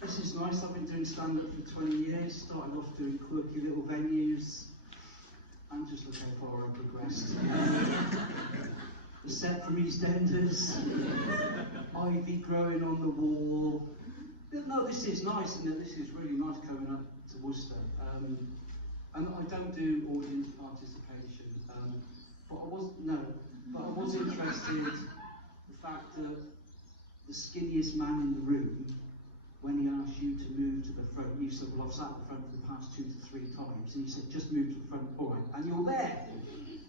This is nice. I've been doing stand-up for 20 years. Started off doing quirky little venues. And just look how far I've progressed. The set from EastEnders. Ivy growing on the wall. No, this is nice, and this is really nice coming up to Worcester. And I don't do audience participation, but I was interested the fact that the skinniest man in the room, when he asked you to move to the front, you said, well, I've sat at the front for the past 2 to 3 times, and he said, just move to the front, all right, and you're there,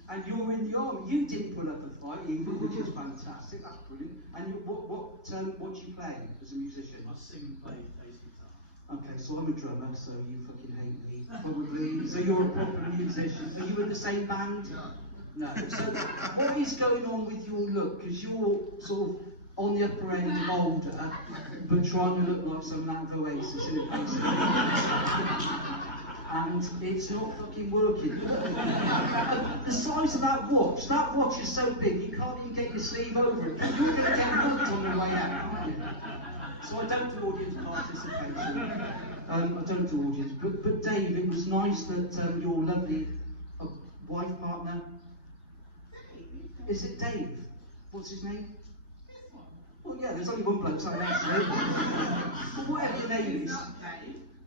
and you're in the army. You didn't put up a fight either, which is fantastic, that's brilliant. And you, what do you play as a musician? I sing and play bass guitar. Okay, so I'm a drummer, so you fucking hate me, probably. So you're a proper musician. Are you in the same band? No. So what is going on with your look? Because you're sort of on the upper end, older, but trying to look like someone out of Oasis in a bass. And it's not fucking working. The size of that watch is so big you can't even get your sleeve over it. You're going to get hooked on the way out, aren't you? So I don't do audience participation. I don't do audience. But Dave, it was nice that your lovely wife partner. Is it Dave? What's his name? Well, yeah, there's only one bloke saying actually. But whatever your name is,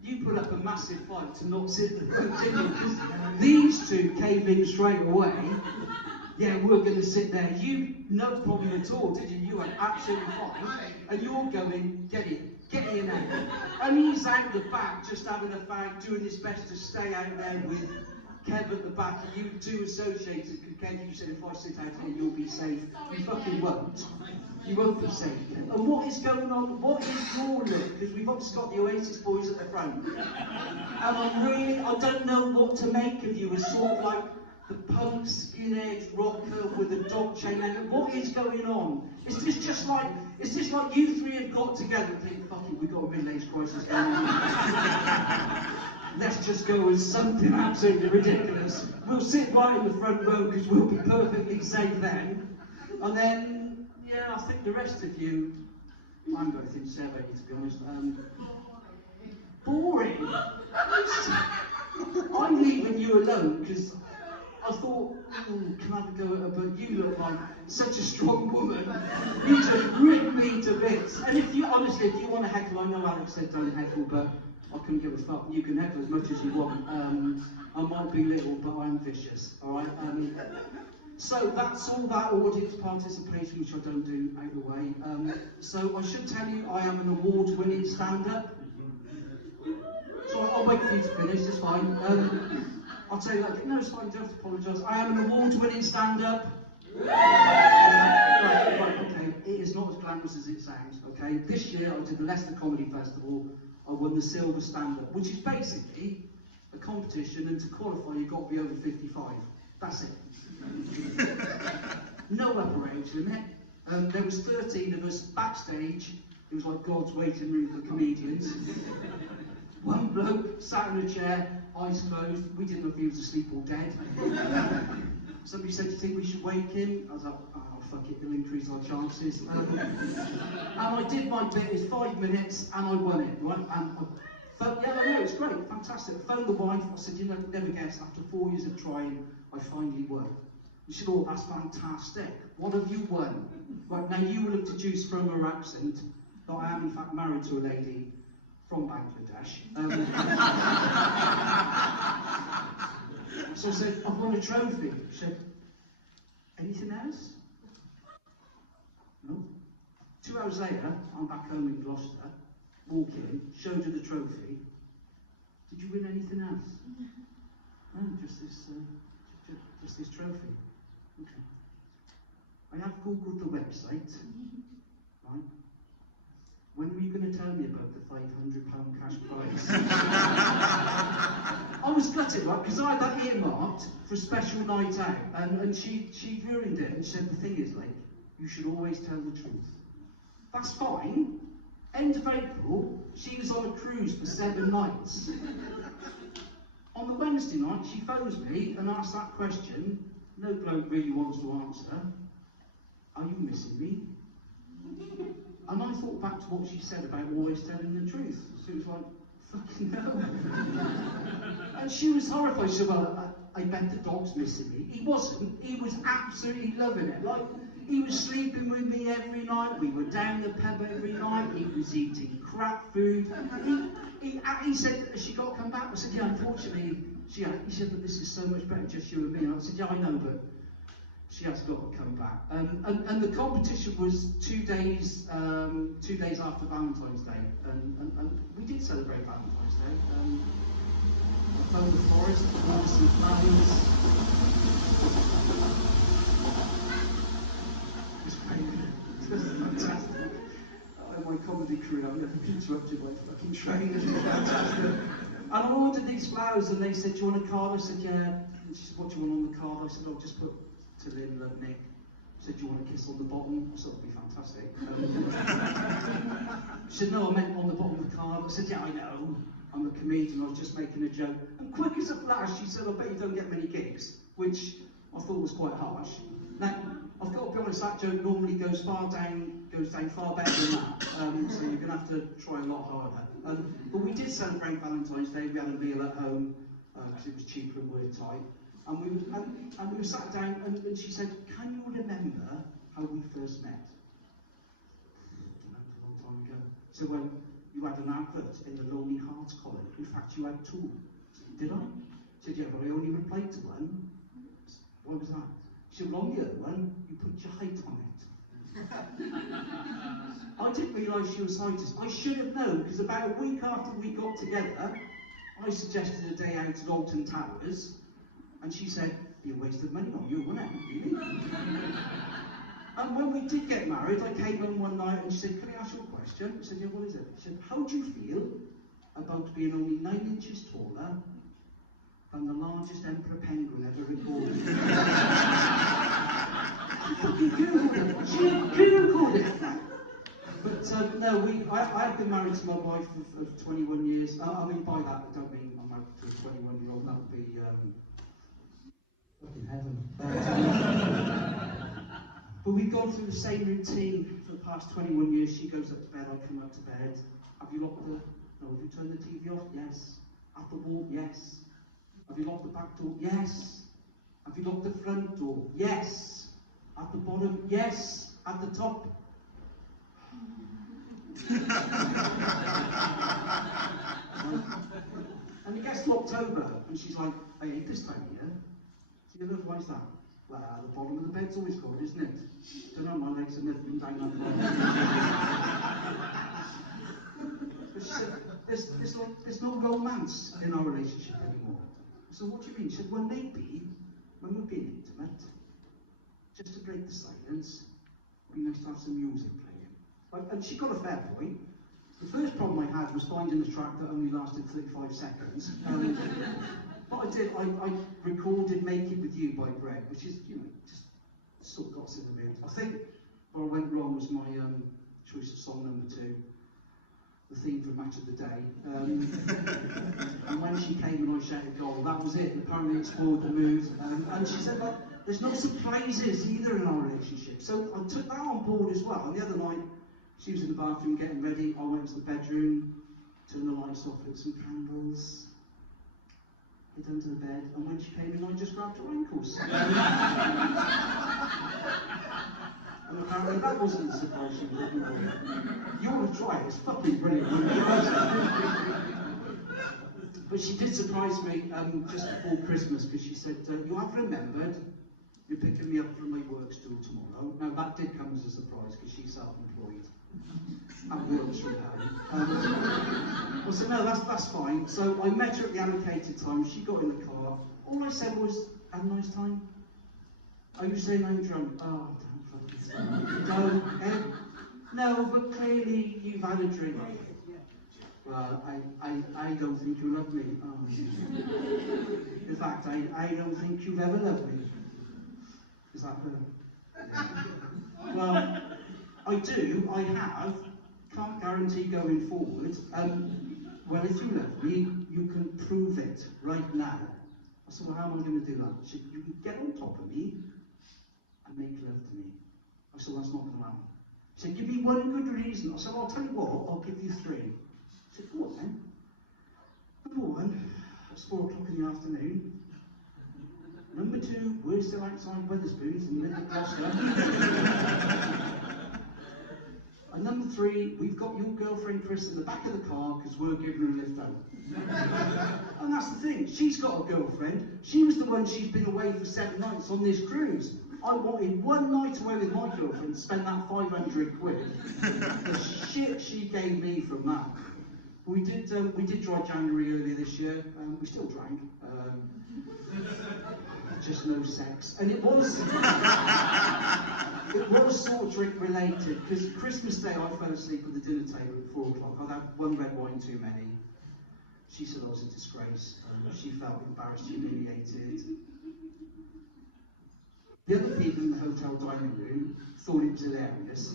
you put up a massive fight to not sit in the front, didn't you? Because these two came in straight away. Yeah, we're going to sit there. You, no problem at all, did you? You were absolutely fine. And you're going, get in now. And he's out the back, just having a fag, doing his best to stay out there with Kev at the back. You two associated, because Kev, you said if I sit out here, you'll be safe. You fucking won't. You won't be safe. And what is going on? What is your look? Because we've obviously got the Oasis boys at the front. And I don't know what to make of you as sort of like the punk skinhead rocker with a dog chain. What is going on? Is this like you three have got together and think, fuck it, we've got a middle-aged crisis going on. Let's just go with something absolutely ridiculous. We'll sit right in the front row because we'll be perfectly safe then. And then, yeah, I think the rest of you, I haven't got anything to say about you, to be honest. Boring. I'm leaving you alone because I thought, can I have a go at her? But you look like such a strong woman. You just rip me to bits. And if you, honestly, if you want to heckle, I know Alex said don't heckle, but I couldn't give a fuck. You can heckle as much as you want. I might be little, but I'm vicious, alright? So that's all that audience participation, which I don't do either way. So I should tell you, I am an award-winning stand-up. So I'll wait for you to finish, it's fine. I'll tell you that, no, it's fine, you don't have to apologise. I am an award-winning stand-up. Right, okay, it is not as glamorous as it sounds, okay? This year I did the Leicester Comedy Festival. I won the Silver Stand-Up, which is basically a competition, and to qualify you've got to be over 55. That's it. No upper age limit. There was 13 of us backstage. It was like God's waiting room for comedians. One bloke sat in a chair, eyes closed. We didn't know if he was asleep or dead. Somebody said, do you think we should wake him? I was like, oh fuck it, it'll increase our chances. And I did my bit, it's 5 minutes, and I won it, right? But yeah, no, it's great, fantastic. I phoned the wife, I said, you know, never guess, after 4 years of trying, I finally won. She said, oh, that's fantastic. What have you won? Right, now you will have deduced from her accent that I am in fact married to a lady from Bangladesh. So I said, I've won a trophy. She said, anything else? No. 2 hours later, I'm back home in Gloucester, walk in, showed her the trophy. Did you win anything else? No, just this trophy. Okay. I have googled the website, right? When were you going to tell me about the £500 cash prize? I was gutted, right? Because I had that earmarked for a special night out, and she ruined it and said the thing is, like, you should always tell the truth. That's fine. End of April, she was on a cruise for 7 nights. On the Wednesday night, she phones me and asks that question no bloke really wants to answer. Are you missing me? And I thought back to what she said about always telling the truth. She was like, fucking no. And she was horrified. She said, well, I bet the dog's missing me. He wasn't. He was absolutely loving it. Like, he was sleeping with me every night. We were down the pub every night. He was eating crap food. He said, has she got to come back? I said, yeah, unfortunately, he said, but this is so much better, just you and me. And I said, yeah, I know, but she has got to come back. And the competition was 2 days after Valentine's Day. And we did celebrate Valentine's Day. I found the forest, planted some flowers. It was fantastic. My comedy career, I've never been interrupted by fucking train. It was fantastic. And I ordered these flowers, and they said, do you want a card? I said, yeah. And she said, what do you want on the card? I said, I'll just put to Lynn, love Nick. She said, do you want a kiss on the bottom? I said, that'd be fantastic. She said, no, I meant on the bottom of the card. I said, yeah, I know. I'm a comedian, I was just making a joke. And quick as a flash, she said, I bet you don't get many gigs, which I thought was quite harsh. Now, I've got to be honest, that joke normally goes down far better than that. So you're going to have to try a lot harder. But we did celebrate Valentine's Day. We had a meal at home because it was cheaper and we're tight. And we were sat down, and she said, can you remember how we first met? I don't know, it was a long time ago. So when you had an advert in the Lonely Hearts column, in fact you had two. Did I? She said, yeah, but I only replied to one. Why was that? She said, well, on the other one, you put your height on it. I didn't realise she was heightless. I should have known, because about a week after we got together, I suggested a day out at Alton Towers, and she said, you wasted money on you, wasn't it? Really? And when we did get married, I came home one night and she said, can I ask you a question? I said, yeah, what is it? She said, how do you feel about being only 9 inches taller than the largest emperor penguin ever recorded? She fucking Googled it. She Googled it. But no, I've been married to my wife of 21 years. I mean, by that, I don't mean I'm married to a 21-year-old. That would be fucking heaven. But we've gone through the same routine for the past 21 years. She goes up to bed, I come up to bed. Have you locked the... No, have you turned the TV off? Yes. At the wall? Yes. Have you locked the back door? Yes. Have you locked the front door? Yes. At the bottom? Yes. At the top? And it gets to October, and she's like, I hate this time of year. So you know, why is that? Well, the bottom of the bed's always cold, isn't it? Don't know, my legs have never been down that far. But she said, there's no romance in our relationship anymore. So what do you mean? She said, well, maybe when we're being intimate, just to break the silence, it'd be nice to have some music playing. And she got a fair point. The first problem I had was finding a track that only lasted 35 seconds. But I recorded Make It With You by Brett, which is, you know, just sort of got us in the mood. I think where I went wrong was my choice of song number 2, the theme for Match of the Day. And when she came and I shouted goal, that was it. Apparently it spoiled the mood. And she said, like, there's no surprises either in our relationship. So I took that on board as well. And the other night, she was in the bathroom getting ready. I went to the bedroom, turned the lights off, lit some candles, hid under the bed, and when she came in, I just grabbed her ankles. And apparently that wasn't a surprise she was looking for. You want to try it, it's fucking brilliant. But she did surprise me just before Christmas, because she said, you have remembered you're picking me up from my work stool tomorrow. Now that did come as a surprise, because she's self-employed. And works from home. I said, no, that's fine. So I met her at the allocated time, she got in the car. All I said was, have a nice time. Are you saying I'm drunk? Oh, don't, no, but clearly you've had a drink. Well, I don't think you love me. Oh. In fact, I don't think you've ever loved me. Is that her? Well, I do, I have. Can't guarantee going forward. Well, if you love me, you can prove it right now. I said, well, how am I going to do that? She said, you can get on top of me and make love to me. I said, well, that's not going to happen. She said, give me one good reason. I said, well, I'll tell you what, I'll give you three. I said, what then? Number one, it's 4 o'clock in the afternoon. Number two, we're still outside Wetherspoons in the middle of Gloucester. And number three, we've got your girlfriend Chris in the back of the car because we're giving her a lift home. And that's the thing, she's got a girlfriend. She was the one, she's been away for 7 nights on this cruise. I wanted one night away with my girlfriend to spend that 500 quid. The shit she gave me from that. We did dry January earlier this year. We still drank. Just no sex. And it was sort of drink related, because Christmas Day I fell asleep at the dinner table at 4 o'clock. I'd had one red wine too many. She said I was a disgrace. She felt embarrassed, humiliated. The other people in the hotel dining room thought it was hilarious.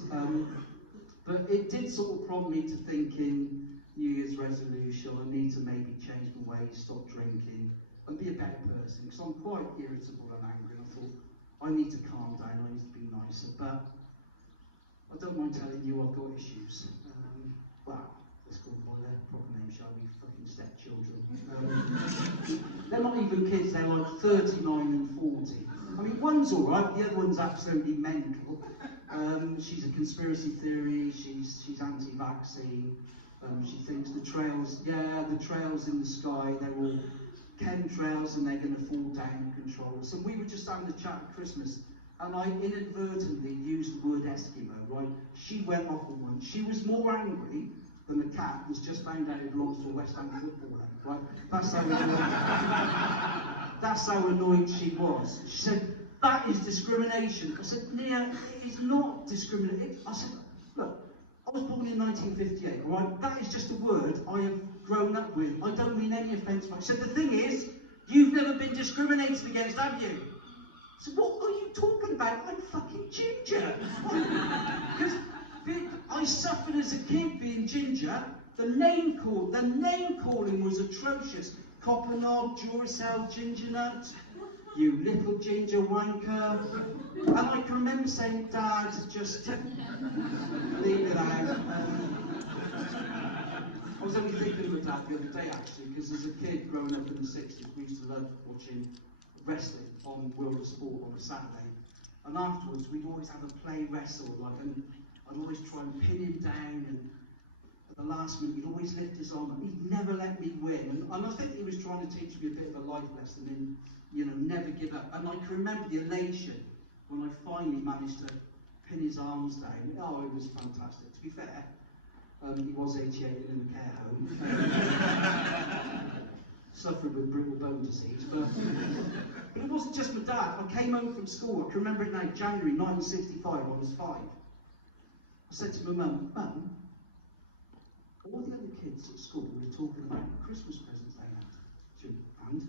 But it did sort of prompt me to thinking, New Year's resolution, I need to maybe change my ways, stop drinking, and be a better person, because I'm quite irritable and angry, and I thought, I need to calm down, I need to be nicer, but I don't mind telling you I've got issues. Well, let's call them by their proper name, shall we? Fucking stepchildren. They're not even kids, they're like 39 and 40. I mean, one's alright, the other one's absolutely mental. She's a conspiracy theory, she's anti-vaccine. She thinks the trails in the sky, they're all chemtrails and they're going to fall down and control us. And we were just having a chat at Christmas, and I inadvertently used the word Eskimo, right? She went off on one. She was more angry than the cat was just found out it belongs to a West Ham footballer, right? That's how annoyed she was. She said, that is discrimination. I said, Nia, it is not discrimination. I said, look, I was born in 1958, all right? That is just a word I have grown up with. I don't mean any offence by it. So the thing is, you've never been discriminated against, have you? So what are you talking about? I'm fucking ginger. Because I suffered as a kid being ginger. The name calling was atrocious. Copper knob, Duracell, ginger nut, you little ginger wanker. And I can remember saying, Dad, just leave it out. I was only thinking of my dad the other day, actually, because as a kid growing up in the 60s, we used to love watching wrestling on World of Sport on a Saturday. And afterwards, we'd always have a play wrestle, and I'd always try and pin him down, and at the last minute, he'd always lift his arm, and he'd never let me win. And I think he was trying to teach me a bit of a life lesson in, never give up. And I can remember the elation when I finally managed to pin his arms down. Oh, it was fantastic. To be fair, he was 88 and in a care home. Suffering with brittle bone disease. But it wasn't just my dad. I came home from school, I can remember it now, January 1965, I was 5. I said to my mum, Mum, all the other kids at school were talking about the Christmas presents they had. She went, and? I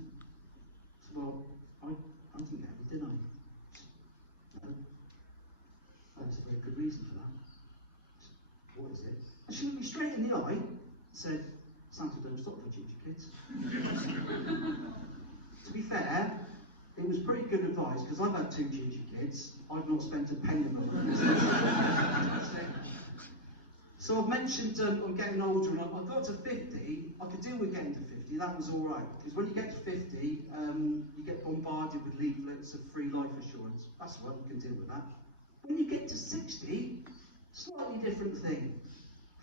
said, well, I didn't get any, did I? She said, no. That's a very good reason for that. I said, what is it? And she looked me straight in the eye and said, Santa don't stop for ginger kids. To be fair, it was pretty good advice, because I've had 2 ginger kids. I've not spent a penny on them. So I've mentioned I'm getting older, and I got to 50, I could deal with getting to 50, that was all right. Because when you get to 50, you get bombarded with leaflets of free life assurance. That's all right, you can deal with that. When you get to 60, slightly different thing.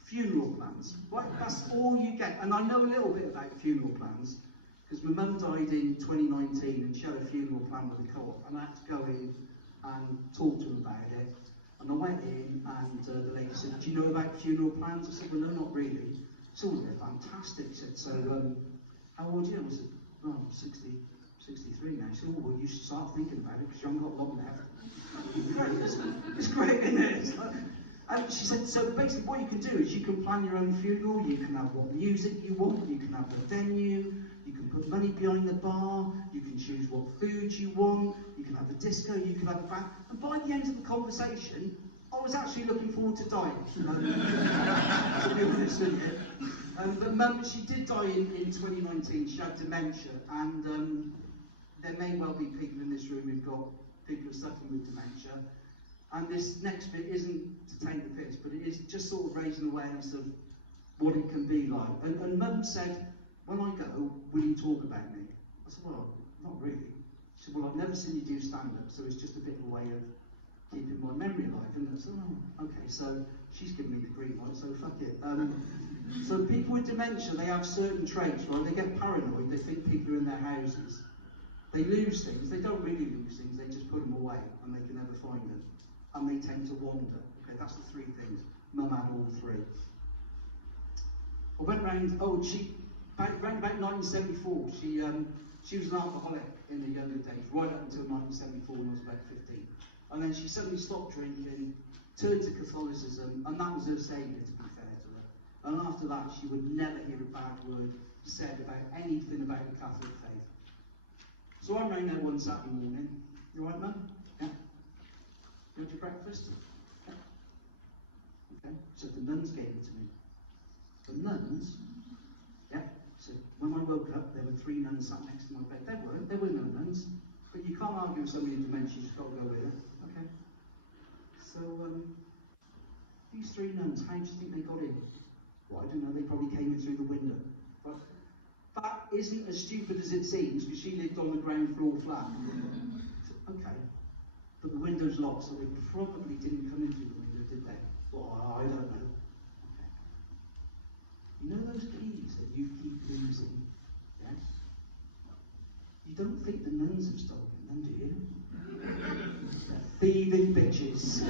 Funeral plans. Right, that's all you get. And I know a little bit about funeral plans, because my mum died in 2019, and she had a funeral plan with the co-op, and I had to go in and talk to them about it. And I went in, and the lady said, do you know about funeral plans? I said, well, no, not really. She said, oh, they're fantastic. She said, so, how old are you? I said, well, I'm 63 now. She said, oh, well, you should start thinking about it, because you haven't got long left. It's great, isn't it? And she said, so basically what you can do is you can plan your own funeral, you can have what music you want, you can have the venue, you can put money behind the bar, you can choose what food you want, you can have a disco, you can have a band. And by the end of the conversation, I was actually looking forward to dying, to be honest with you. But Mum, she did die in 2019, she had dementia, and there may well be people in this room who've got people who are suffering with dementia. And this next bit isn't to take the piss, but it is just sort of raising awareness of what it can be like. And Mum said, when I go, will you talk about me? I said, well, not really. She said, well, I've never seen you do stand-up, so it's just a bit of a way of keeping my memory alive. And I said, oh, okay, so she's given me the green light, so fuck it. So people with dementia, they have certain traits, right? They get paranoid, they think people are in their houses. They lose things, they don't really lose things, they just put them away and they can never find them. And they tend to wander. Okay, that's the three things. Mum had all three. I went round, around about 1974, she was an alcoholic in the younger days, right up until 1974 when I was about 15. And then she suddenly stopped drinking, turned to Catholicism, and that was her saviour, to be fair to her. And after that, she would never hear a bad word said about anything about the Catholic faith. So I'm round there one Saturday morning. You all right, Mum? Yeah? You had your breakfast? Yeah. Okay, so the nuns gave it to me. The nuns, yeah, so when I woke up, there were three nuns sat next to my bed. There were no nuns, but you can't argue with somebody with dementia, you've just got to go with it. Okay. So, these three nuns, how do you think they got in? Well, I don't know, they probably came in through the window. But that isn't as stupid as it seems, because she lived on the ground floor flat. Okay. But the window's locked, so they probably didn't come in through the window, did they? Well, I don't know. Okay. You know those keys that you keep losing? Yes? You don't think the nuns have stolen them, do you? They're thieving bitches.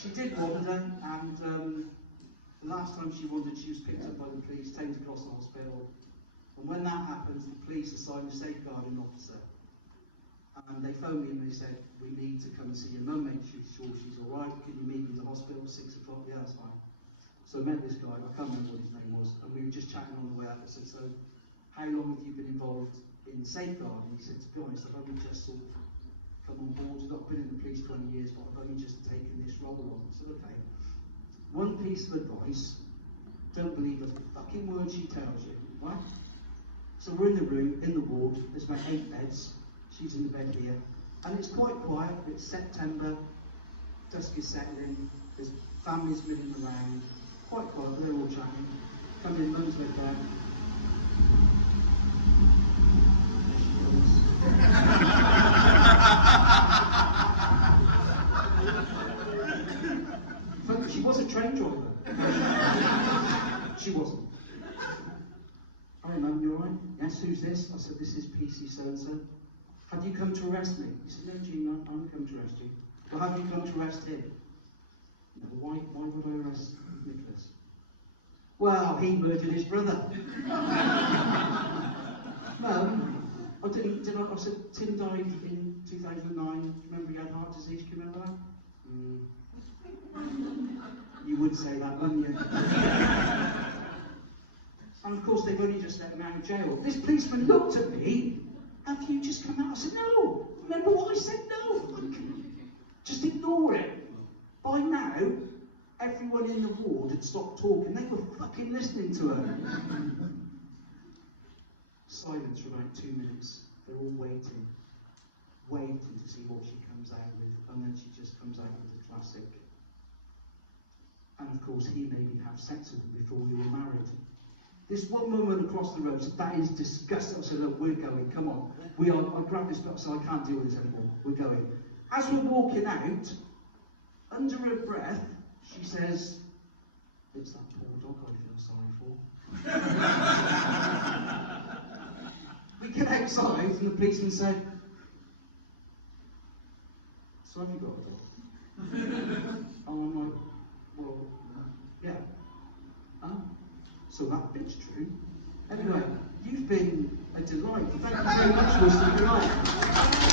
She did wander, and the last time she wandered, she was picked up by the police, taken to Gloucester Hospital. And when that happens, the police assign a safeguarding officer. And they phoned me and they said, we need to come and see your mum, make sure she's all right. Can you meet me at the hospital at 6 o'clock? Yeah, that's fine. So I met this guy, I can't remember what his name was, and we were just chatting on the way out. I said, so how long have you been involved in safeguarding? He said, to be honest, I've only just sort of come on board. I've been in the police 20 years, but I've only just taken this role on. I said, okay. One piece of advice, don't believe a fucking word she tells you, right? So we're in the room, in the ward, there's about 8 beds. She's in the bed here, and it's quite quiet. It's September, dusk is settling, there's families milling around, quite quiet, they're all chatting. Come in, mum's laid down. But she was a train driver. She wasn't. Hi mum, you alright? Yes, who's this? I said, this is PC so-and-so. Have you come to arrest me? He said, no, Gene, I haven't come to arrest you. Well, have you come to arrest him? No, why would I arrest Nicholas? Well, he murdered his brother. No, I said, Tim died in 2009. Do you remember he had heart disease? Do you remember that? You would say that, wouldn't you? And of course, they've only just let him out of jail. This policeman looked at me. Have you just come out? I said, no. Remember what I said? No. Just ignore it. By now, everyone in the ward had stopped talking. They were fucking listening to her. Silence for about 2 minutes. They're all waiting to see what she comes out with. And then she just comes out with the classic. And of course, he made me have sex with her before we were married. This one woman across the road said, that is disgusting. I said, look, we're going, come on. I grabbed this box, so I can't deal with this anymore. We're going. As we're walking out, under her breath, she says, it's that poor dog I feel sorry for. We get outside, and the policeman said, so have you got a dog? Oh, I'm like, well, yeah. Oh. So that bit's true. Anyway, you've been a delight. Thank you very much for listening.